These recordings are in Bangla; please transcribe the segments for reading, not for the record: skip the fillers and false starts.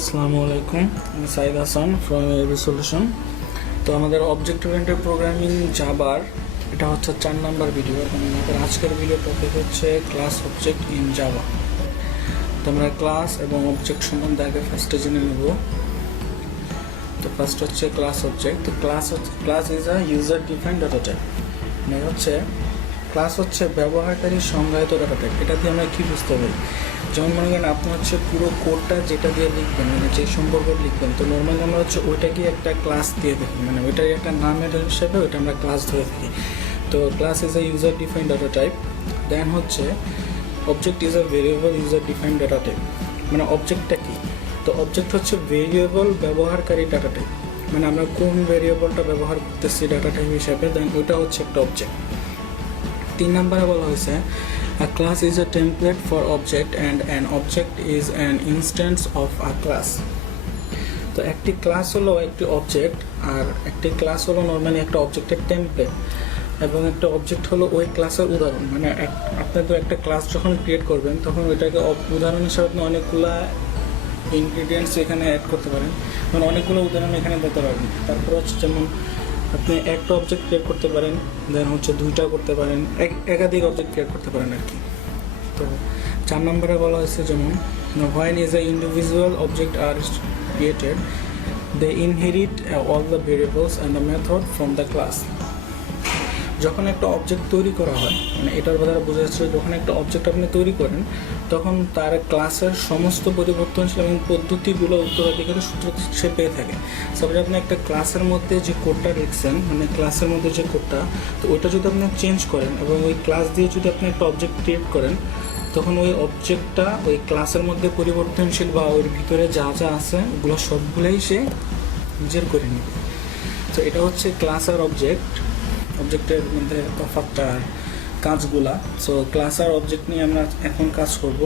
আসসালামু আলাইকুম, আমি Sayed Hasan from AIUB solution. তো আমাদের অবজেক্ট ওরিয়েন্টেড প্রোগ্রামিং জাভার এটা হচ্ছে 4 নাম্বার ভিডিও এবং আমাদের আজকের ভিডিও টপিক হচ্ছে ক্লাস অবজেক্ট ইন জাভা। তো আমরা ক্লাস এবং অবজেক্ট সম্বন্ধে আগে ফার্স্টে জেনে নেব। তো ফার্স্ট হচ্ছে ক্লাস অবজেক্ট। তো class is a user defined data type. মানে হচ্ছে ক্লাস হচ্ছে ব্যবহারকারী সংজ্ঞায়িত ডাটা টাইপ। এটা দিয়ে আমরা কী বুঝতে পারি? যেমন মনে করেন আপনি হচ্ছে পুরো কোডটা যেটা দিয়ে লিখবেন, মানে যে সম্পর্ক লিখবেন, তো নর্মালি আমরা হচ্ছে ওইটাকে একটা ক্লাস দিয়ে দেখি, মানে ওইটার একটা নামের হিসেবে ওইটা আমরা ক্লাস ধরে থাকি। তো class is a user defined data type. Then হচ্ছে object is a variable user defined data type. মানে অবজেক্টটা কি? তো অবজেক্ট হচ্ছে ভেরিয়েবল ব্যবহারকারী ডাটা টাইপ, মানে আমরা কোন ভেরিয়েবলটা ব্যবহার করতেছি ডাটা টাইপ হিসাবে, দেন ওইটা হচ্ছে একটা অবজেক্ট। 3 নম্বরে বলা হয়েছে a class is a template for object and an object is an instance of a class. তো একটি ক্লাস হলো একটি অবজেক্ট, আর একটি ক্লাস হলো নর্মালি একটা অবজেক্টের টেমপ্লেট, এবং একটা অবজেক্ট হলো ওই ক্লাসের উদাহরণ। মানে আপনি তো একটা ক্লাস যখন ক্রিয়েট করবেন তখন ওইটাকে উদাহরণ হিসাবে আপনি অনেকগুলা ইনগ্রিডিয়েন্টস এখানে অ্যাড করতে পারেন, মানে অনেকগুলো উদাহরণ এখানে দিতে পারেন। তারপর হচ্ছে যেমন আপনি একটা অবজেক্ট ক্রিয়েট করতে পারেন, দেন হচ্ছে দুইটা করতে পারেন, একাধিক অবজেক্ট ক্রিয়েট করতে পারেন আর কি। তো 4 নম্বরে বলা হয়েছে যেমন when is a individual object are created, they inherit all the variables and the method from the class. যখন একটা অবজেক্ট তৈরি করা হয়, মানে এটার দ্বারা বোঝা যাচ্ছে যখন একটা অবজেক্ট আপনি তৈরি করেন তখন তার ক্লাসের সমস্ত পরিবর্তনশীল এবং পদ্ধতিগুলো উত্তরাধিকারী সূত্র সে পেয়ে থাকে। তারপরে আপনি একটা ক্লাসের মধ্যে যে কোডটা লিখছেন, মানে ক্লাসের মধ্যে যে কোডটা, তো ওইটা যদি আপনি চেঞ্জ করেন এবং ওই ক্লাস দিয়ে যদি আপনি একটা অবজেক্ট ক্রিয়েট করেন, তখন ওই অবজেক্টটা ওই ক্লাসের মধ্যে পরিবর্তনশীল বা ওর ভিতরে যা যা আছে ওগুলো সবগুলোই সে নিজের করে নেবে। তো এটা হচ্ছে ক্লাস আর অবজেক্টের মধ্যে তফাৎটা আর কাজগুলা। সো ক্লাস আর অবজেক্ট নিয়ে আমরা এখন কাজ করব।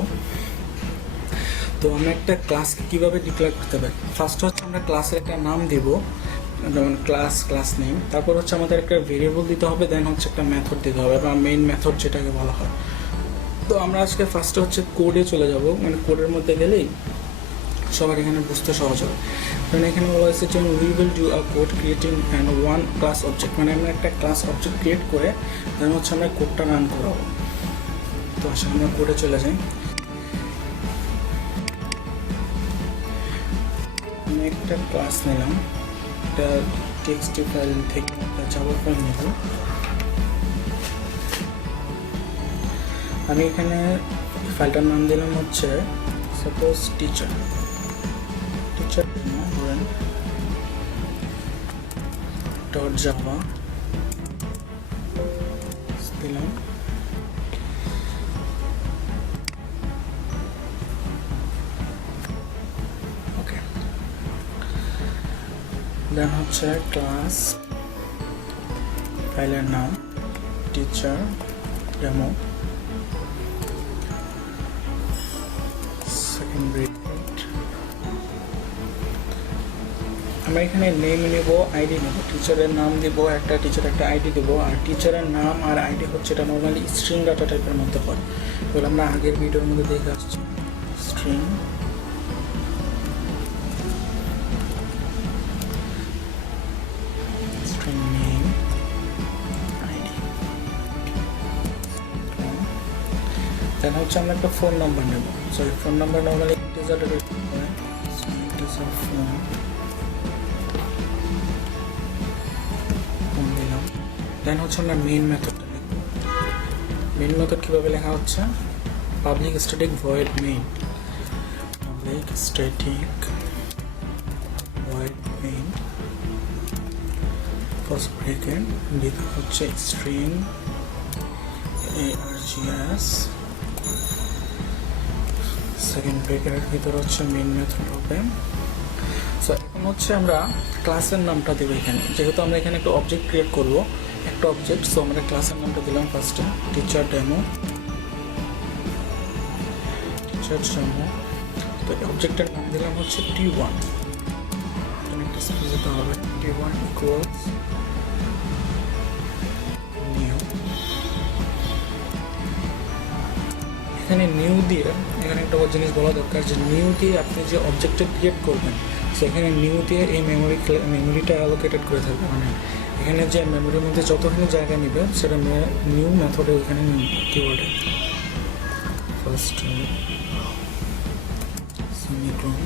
তো আমরা একটা ক্লাসকে কীভাবে ডিক্লেয়ার করতে পারি? ফার্স্ট হচ্ছে আমরা ক্লাসের একটা নাম দিব, যেমন ক্লাস নেম। তারপর হচ্ছে আমাদের একটা ভেরিয়েবল দিতে হবে, দেন হচ্ছে একটা মেথড দিতে হবে বা মেইন মেথড যেটাকে বলা হয়। তো আমরা আজকে ফার্স্টে হচ্ছে কোডে চলে যাব, মানে কোডের মধ্যে গেলেই সবার এখানে বুঝতে সহজ হবে। কারণ এখানে বলা হয়েছে যে we will do a code creating and one class object, মানে আমরা একটা ক্লাস অবজেক্ট ক্রিয়েট করে দেন হচ্ছে আমরা কোডটা রান করাবো। তো আসলে আমরা কোডে চলে যাই। আমি একটা ক্লাস নিলাম, একটা টেক্সট ফাইল থেকে একটা জাভা ফাইল নেব। আমি এখানে ফাইলটার নাম দিলাম হচ্ছে সাপোজ টিচার ধরেন .java দিলাম। ওকে, দেন হচ্ছে ক্লাস, ফাইলের নাম টিচার ডেমো, সেকেন্ড ব্রেকেট। আমরা এখানে নেম নেব, আইডি নেব, টিচারের নাম দেবো, একটা টিচার একটা আইডি দেবো। আর টিচারের নাম আর আইডি হচ্ছে এটা নর্মালি স্ট্রিং ডাটা টাইপের মধ্যে পড়ে, এগুলো আমরা আগের ভিডিওর মধ্যে দেখে আসছি। স্ট্রিং নেম আইডি, দেন হচ্ছে আমরা একটা ফোন নাম্বার নেব। Sorry, phone number normally teacher phone দিলাম। দেন হচ্ছে আমরা মেইন মেথডটা লিখব। মেইন মেথড কীভাবে লেখা হচ্ছে? Public static void main, public static void main, first bracket, ভিতরে হচ্ছে স্ট্রিং args, সেকেন্ড ব্রেকেটের ভিতরে হচ্ছে মেইন মেথড হবে। সো এখন হচ্ছে আমরা ক্লাসের নামটা দেবো এখানে, যেহেতু আমরা এখানে একটা অবজেক্ট ক্রিয়েট করবো, একটা অবজেক্ট। সো আমরা ক্লাসের নামটা দিলাম ফার্স্টে টিচার ডেমো। তো অবজেক্টের নাম দিলাম হচ্ছে t1, একটা স্পেস দিতে হবে, t1 ইকুয়ালস নিউ। এখানে নিউ দিয়ে এখানে একটা জিনিস বলা দরকার যে নিউ দিয়ে আপনি যে অবজেক্টটা ক্রিয়েট করবেন সেখানে নিউ দিয়ে এই মেমোরিটা অ্যালোকেটেড করে থাকবে, মানে এখানে যে মেমোরির মধ্যে যতখানি জায়গা নেবে সেটা নিউ মেথডে ওইখানে কিওয়ার্ডে first semicolon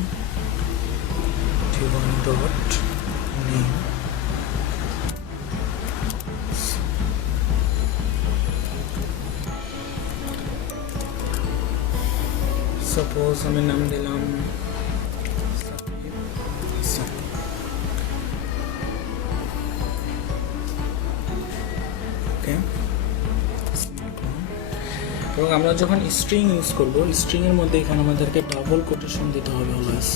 t1 dot name suppose আমি নাম দিলাম সাকিব হাসান। ওকে, এবং আমরা যখন স্ট্রিং ইউজ করব স্ট্রিংয়ের মধ্যে এখানে আমাদেরকে ডাবল কোটেশন দিতে হবে অলওয়েজ।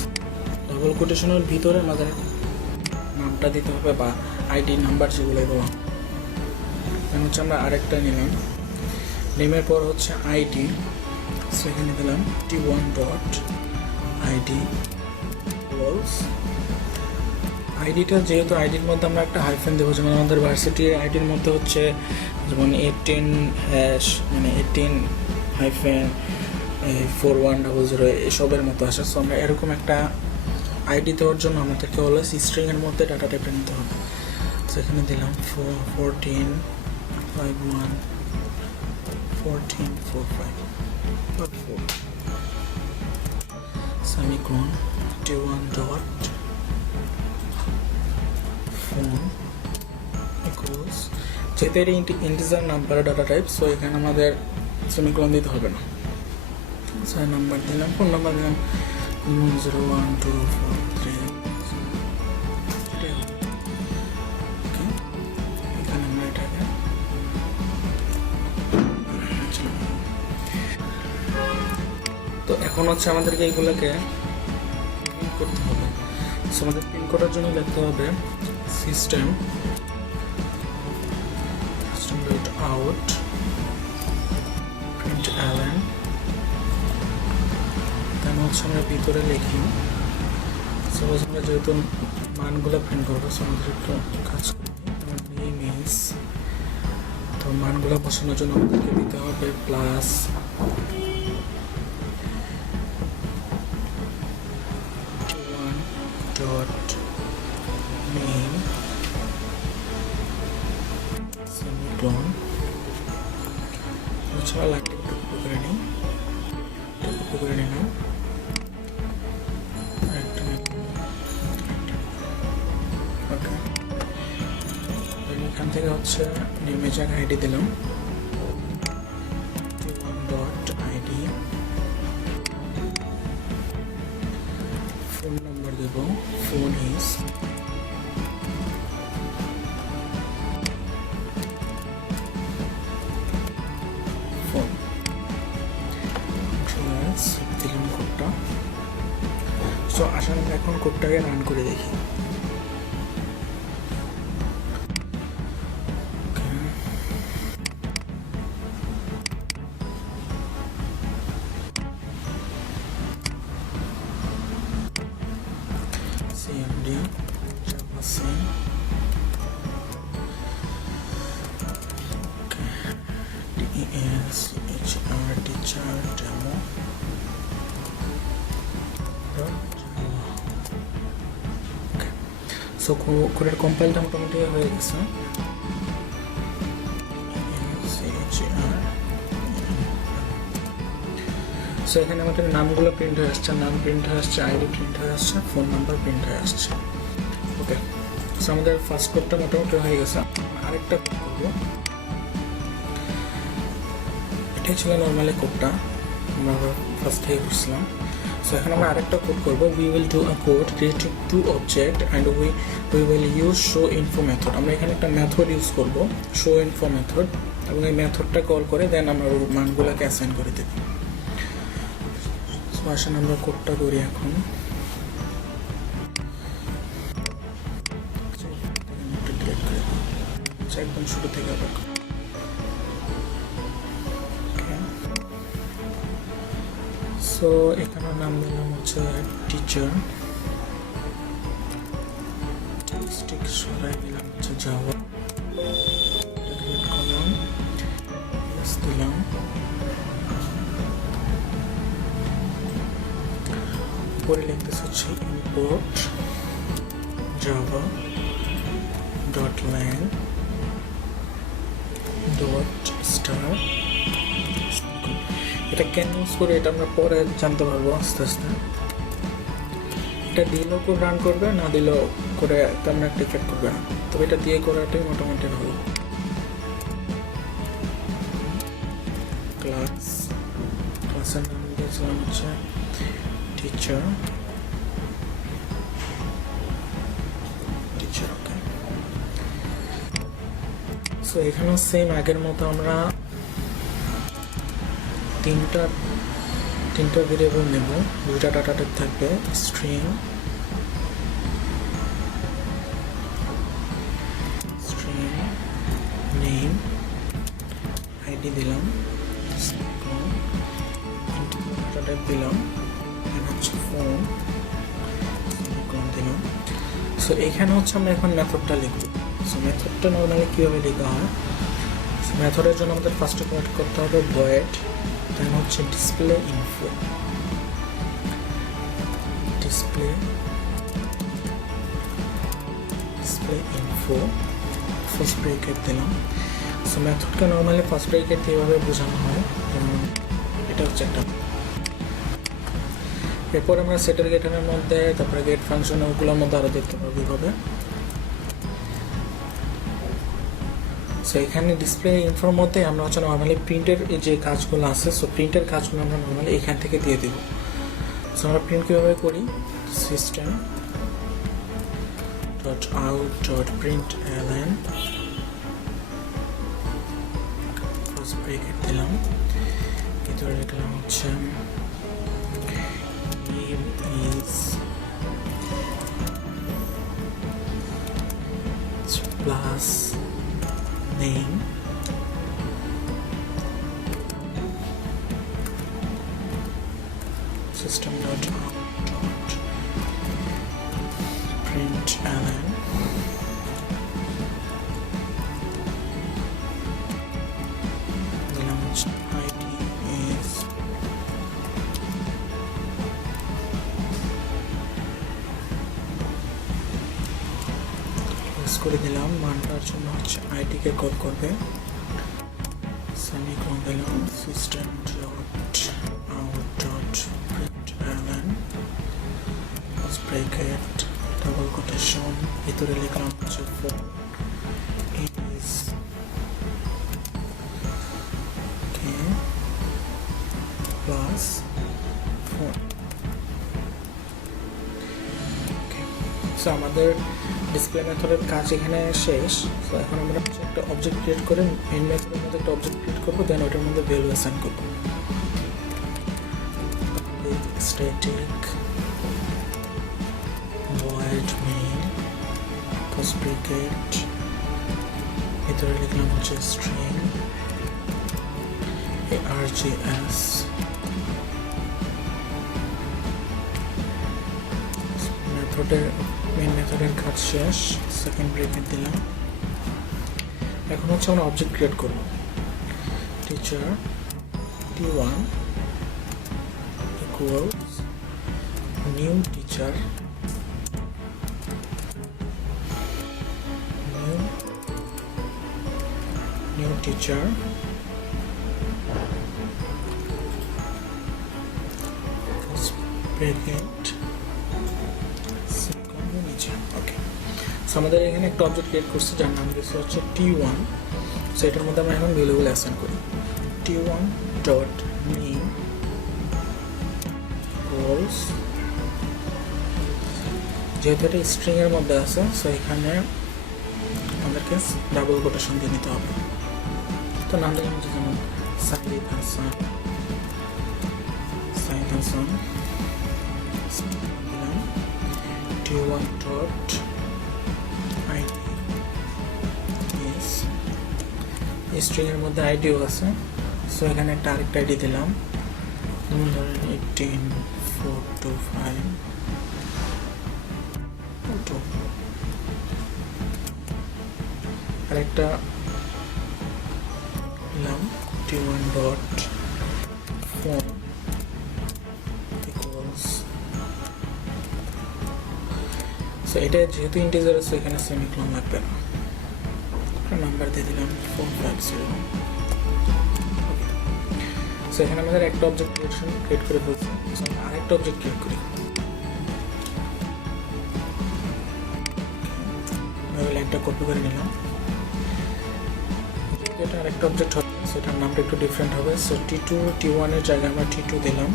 ডাবল কোটেশনের ভিতরে আমাদের নামটা দিতে হবে বা আইডি নাম্বার যেগুলো দেওয়া। এখন হচ্ছে আমরা আরেকটা নিলাম, নেমের পর হচ্ছে আইডি, সেখানে দিলাম t1 ডট আইডি ওয়ালস। আইডিটা যেহেতু আইডির মধ্যে আমরা একটা হাইফেন দেবো, যেমন আমাদের ভার্সিটির আইডির মধ্যে হচ্ছে যেমন 18 হ্যাশ মানে 18-4100 এসবের মতো আসে। সো আমরা এরকম একটা আইডি দেওয়ার জন্য আমাদেরকে অলওয়েজ স্ট্রিংয়ের মধ্যে ডাটা টাইপে নিতে হবে। সেখানে দিলাম 14511445 semicolon t1 dot phone equals, যেহেতু এটা integer number data type, so এখানে আমাদের সেমিকোলন দিতে হবে না। স্যার নাম্বার দিলাম, ফোন নাম্বার দিলাম 01243। এখানে আমরা এটাকে তো এখন হচ্ছে আমাদেরকে এইগুলোকে প্রিন্ট করতে হবে। সো আমাদের প্রিন্ট করার জন্য লিখতে হবে system dot out println, then হচ্ছে আমরা ভিতরে লিখি সাপোজ আমরা যেহেতু মানগুলো প্রিন্ট করবো, সো আমাদের একটু কাজ করি। নেম ইজ, তো মানগুলো বসানোর জন্য আমাদেরকে দিতে হবে plus t1 dot name semicolon. এছাড়া লাইনটা একটু কপি করে নিই, কপি করে নিলাম। ওকে, এখান থেকে হচ্ছে নেমের জায়গায় আইডি দিলাম t1 dot ID, phone number দেব ফোন ইজ ফোন, দিলাম কোডটা। সো আসলে আমরা এখন কোডটাকে রান করে দেখি। cmd java DENCHR teacher demo so কোডের কম্পাইলটা মোটামুটি হয়ে গেছে। সো এখানে আমাদের নামগুলো প্রিন্ট হয়ে আসছে, নাম প্রিন্ট হয়ে আসছে, আইডি প্রিন্ট হয়ে আসছে, ফোন নাম্বার প্রিন্ট হয়ে আসছে। ওকে, সো আমাদের ফার্স্ট কোডটা মোটামুটি হয়ে গেছে। আরেকটা কোড করবো, এটাই ছিল নর্মালি কোডটা আমরা ফার্স্ট থেকে করছিলাম। সো এখন আমরা আরেকটা কোড করবো, we will do a code creating two object and we will use show info method. আমরা এখানে একটা মেথড ইউজ করবো শো ইনফো মেথড, এবং এই মেথডটা কল করে দেন আমরা ওর মানগুলোকে অ্যাসাইন করে দেব। সো আসেন আমরা কোডটা করি এখন। একদম শুরু থেকে আবার সো এখানে নাম দিলাম হচ্ছে টিচার, টেক্সট সরাই দিলাম হচ্ছে জাভা, কলম দিলাম এরপরে লিখতেছে হচ্ছে import java dot lang dot star। এটা কেন ইউজ করে এটা আমরা পরে জানতে পারবো আস্তে আস্তে। এটা দিলেও কোড রান করবে, না দিলেও করে তেমন একটা ইফেক্ট করবে না, তবে এটা দিয়ে করাটাই মোটামুটি ভালো। ক্লাসের নাম দিয়েছিলাম হচ্ছে টিচার। ওকে, সো এখানেও সেম আগের মতো আমরা তিনটা ভেরিয়েবল নেব, দুইটা ডাটা টাইপ থাকবে, স্ট্রিং নেম আইডি দিলাম, ডাটা টাইপ দিলাম, হচ্ছে ফোন দিলাম। সো এখানে হচ্ছে আমরা এখন মেথডটা লিখব। সো মেথডটা নর্মালি কীভাবে লেখা হয়, মেথডের জন্য আমাদের ফার্স্টে কানেক্ট করতে হবে ভয়েড, দেন হচ্ছে ডিসপ্লে ইনফো, ফার্স্ট ব্রেকেট দিলাম। সো মেথডকে নর্মালি ফার্স্ট ব্রেকেট এইভাবে বোঝানো হয়, যেমন এটা হচ্ছে একটা। এরপর আমরা সেটের গেটের মধ্যে, তারপরে গেট ফাংশন, ওগুলোর মধ্যে আরও দেখতে পাবো কীভাবে। সো এখানে ডিসপ্লে ইনফোর মধ্যে আমরা হচ্ছে নর্মালি প্রিন্টের যে কাজগুলো আছে, সো প্রিন্টের কাজগুলো আমরা নর্মালি এখান থেকে দিয়ে দেবো। সো আমরা প্রিন্ট কীভাবে করি, system dot out dot print L N first bracket দিলাম, ভিতরে লিখলাম হচ্ছে name is plus name system dot out dot print ln id is করে দিলাম, মানটার জন্য হচ্ছে আইডিকে কল করবে, সেমিকোলন দিলাম, system dot out dot print L N bracket double quotation, ভিতরে লিখলাম হচ্ছে phone is plus phone. So আমাদের ডিসপ্লে মেথডের কাজ এখানে শেষ। তো এখন আমরা একটা অবজেক্ট ক্রিয়েট করে মেইন মেথডের মধ্যে একটা অবজেক্ট ক্রিয়েট করবো, দেন ওটার মধ্যে ভ্যালু অ্যাসাইন করবো। Static void main first bracket, ভিতরে লিখলাম হচ্ছে স্ট্রিং args মেথডের মেইন মেথডের কাজ শেষ, সেকেন্ড ব্রেকেট দিলাম। এখন হচ্ছে আমরা অবজেক্ট ক্রিয়েট করব, teacher t1 equals new teacher new teacher first bracket ওকে। সো আমাদের এখানে একটা অবজেক্ট ক্রিয়েট করছি যার নাম দিয়েছে হচ্ছে t1। সো এটার মধ্যে আমরা এখন ভ্যালুগুলো অ্যাসাইন করি, t1 ডট নেম রোলস, যেহেতু এটা স্ট্রিং এর মধ্যে আছে, সো এখানে আমাদেরকে ডাবল কোটেশন দিয়ে নিতে হবে। তো নাম দিলাম যেমন Sayed Hasan, t1 dot id is string এর মধ্যে আইডিও আছে, সো এখানে একটা আরেকটা আইডি দিলাম, যেমন ধরেন 18425 আরেকটা দিলাম t1 dot phone equals so এটা যেহেতু ইন্টিজার আছে এখানে সেমিকোলন লাগবে না, নাম্বার দিয়ে দিলাম 450। সো এখানে আমাদের একটা অবজেক্ট ক্রিয়েট করে ফেলছি। সো আমরা আরেকটা অবজেক্ট ক্রিয়েট করি, লাইনটা কপি করে নিলাম। এটা আরেকটা অবজেক্ট হবে, সো এটার নামটা একটু ডিফারেন্ট হবে। সো T2 T1 এর জায়গায় আমরা T2 দিলাম।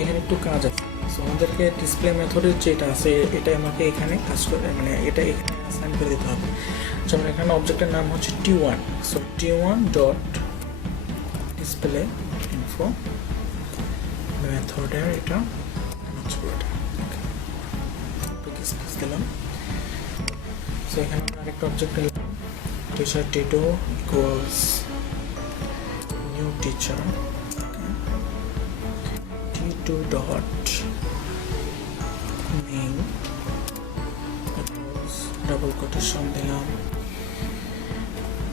এখানে একটু কাজ আছে। সো আমাদেরকে ডিসপ্লে মেথডের যেটা আছে এটা আমাকে এখানে কাজ করে, মানে এটা এখানে অ্যাসাইন করে দিতে হবে। যেমন এখানে অবজেক্টের নাম হচ্ছে T1। So T1 dot display info মেথডের এটা দিলাম। সো এখানে আরেকটা অবজেক্ট নিলাম, teacher T2 equals new teacher T2 dot name double quotation দিলাম,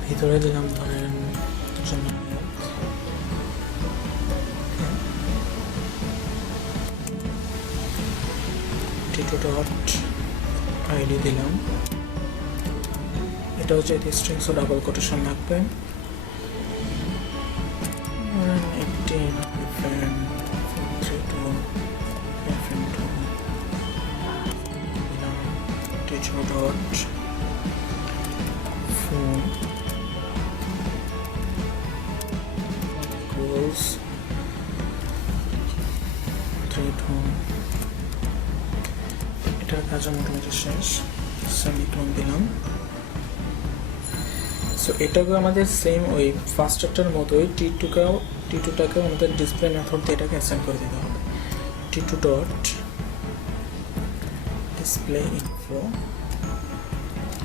ভিতরে দিলাম ধরেন T2 ডট আইডি দিলাম। এটা হচ্ছে স্ট্রিংস ও ডাবল কোটেশন লাগবে। 18 ডট phone equals 3 এটার কাজ মোটামুটি শেষ, সেমিকোলন দিলাম। সো এটাকে আমাদের সেম ওই ফার্স্টটার মতোই T2টাকেও আমাদের ডিসপ্লে মেথড দিয়ে এটাকে অ্যাসাইন করে দিতে হবে। T2 dot display info.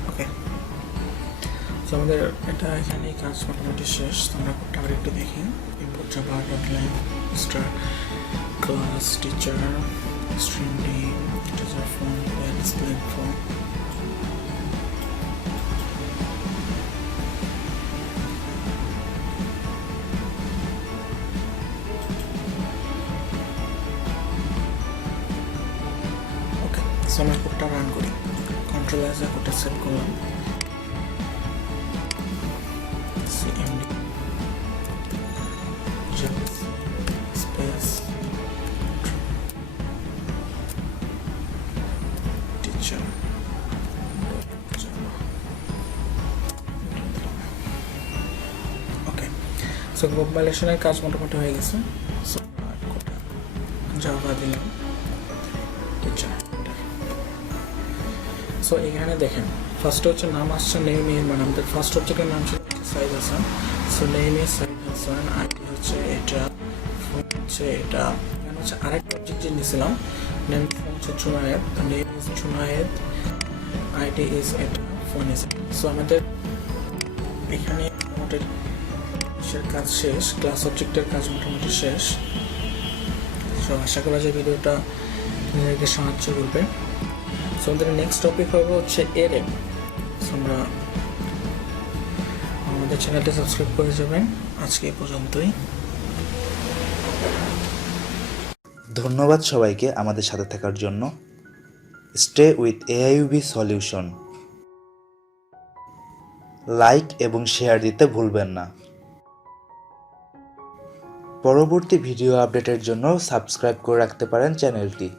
Okay, so আমাদের এটা এখানেই কাজ মোটামুটি শেষ। আমরা কোডটা আরেকটু দেখি। Input Java dot line star class teacher string name teacher phone display info. আমরা কোডটা রান করি, কন্ট্রোল এস এ কোডটা সেভ করলাম, cmd স্পেস টিচার। ওকে, সো কম্পাইলেশনের কাজ মোটামুটি হয়ে গেছে। সো কোডটা জাভা দিলাম টিচার। সো এখানে দেখেন ফার্স্ট হচ্ছে নাম আসছে নেম এর, মানে আমাদের ফার্স্ট অবজেক্টের নাম ছিল Sayed Hasan. So name is Sayed Hasan, ID হচ্ছে এটা, ফোন হচ্ছে এটা। এখানে হচ্ছে আরেকটা অবজেক্ট যে নিয়েছিলাম, নেম ফোন হচ্ছে Junaid, name is Junaid, ID is এটা, ফোন ইজ। সো আমাদের এখানে মোটামুটি কাজ শেষ, ক্লাস অবজেক্টের কাজ মোটামুটি শেষ। সো আশা করা যায় ভিডিওটা আপনাদেরকে সাহায্য করবে। সো আমাদের নেক্সট টপিক হবে হচ্ছে এরএম। আমরা আমাদের চ্যানেলটি সাবস্ক্রাইব করে যাবেন। আজকে এই পর্যন্তই। ধন্যবাদ সবাইকে আমাদের সাথে থাকার জন্য। Stay with AIUB solution. Like এবং শেয়ার দিতে ভুলবেন না। পরবর্তী ভিডিও আপডেটের জন্য সাবস্ক্রাইব করে রাখতে পারেন চ্যানেলটি।